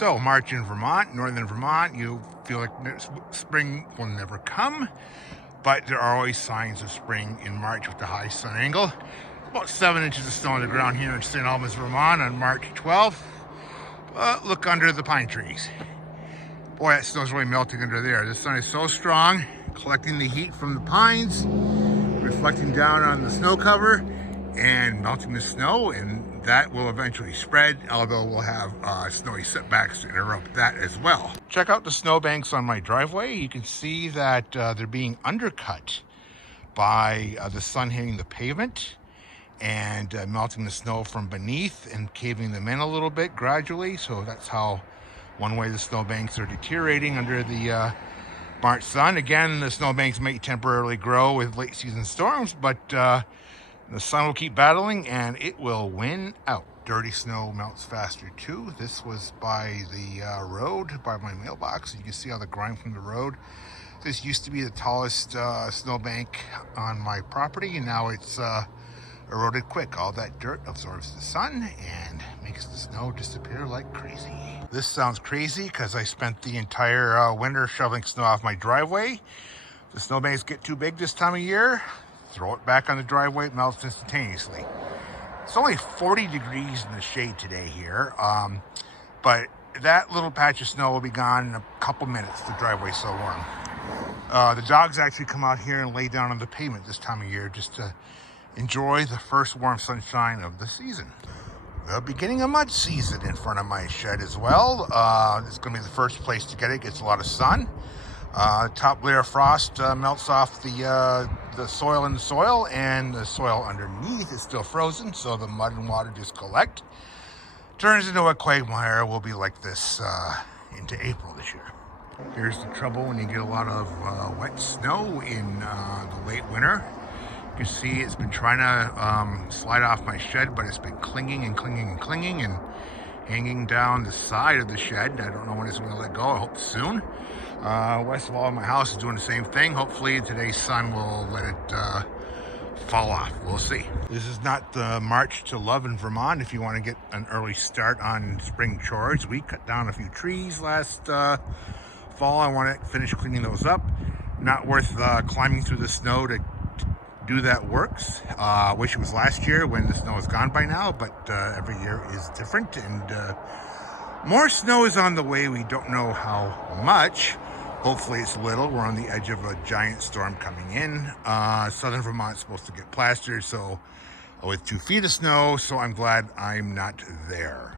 So March in Vermont, northern Vermont, you feel like spring will never come, but there are always signs of spring in March with the high sun angle. About 7 inches of snow on the ground here in St. Albans, Vermont on March 12th. Look under the pine trees. Boy, that snow's really melting under there. The sun is so strong, collecting the heat from the pines, reflecting down on the snow cover and melting the snow, and that will eventually spread, although we'll have snowy setbacks to interrupt that as well. Check out the snowbanks on my driveway. You can see that they're being undercut by the sun hitting the pavement and melting the snow from beneath and caving them in a little bit gradually. So that's how one way the snowbanks are deteriorating under the March sun. Again, the snowbanks may temporarily grow with late season storms, but the sun will keep battling and it will win out. Dirty snow melts faster too. This was by the road, by my mailbox. You can see all the grime from the road. This used to be the tallest snowbank on my property, and now it's eroded quick. All that dirt absorbs the sun and makes the snow disappear like crazy. This sounds crazy because I spent the entire winter shoveling snow off my driveway. The snowbanks get too big this time of year, throw it back on the driveway, it melts instantaneously. It's only 40 degrees in the shade today here, but that little patch of snow will be gone in a couple minutes. The driveway's so warm. The dogs actually come out here and lay down on the pavement this time of year just to enjoy the first warm sunshine of the season. The beginning of mud season in front of my shed as well. It's going to be the first place to get it. Gets a lot of sun. Top layer of frost melts off the soil in the soil, and the soil underneath is still frozen, so the mud and water just collect. Turns into a quagmire. Will be like this into April this year. Here's the trouble when you get a lot of wet snow in the late winter. You can see it's been trying to slide off my shed, but it's been clinging and clinging and clinging and hanging down the side of the shed. I don't know when it's going to let go. I hope soon. West wall of my house is doing the same thing. Hopefully today's sun will let it fall off. We'll see. This is not the March to love in Vermont. If you want to get an early start on spring chores, we cut down a few trees last fall. I want to finish cleaning those up. Not worth climbing through the snow to do that works. Wish it was last year when the snow is gone by now, but every year is different, and more snow is on the way. We don't know how much. Hopefully it's little. We're on the edge of a giant storm coming in. Southern Vermont's supposed to get plastered, so with 2 feet of snow, so I'm glad I'm not there.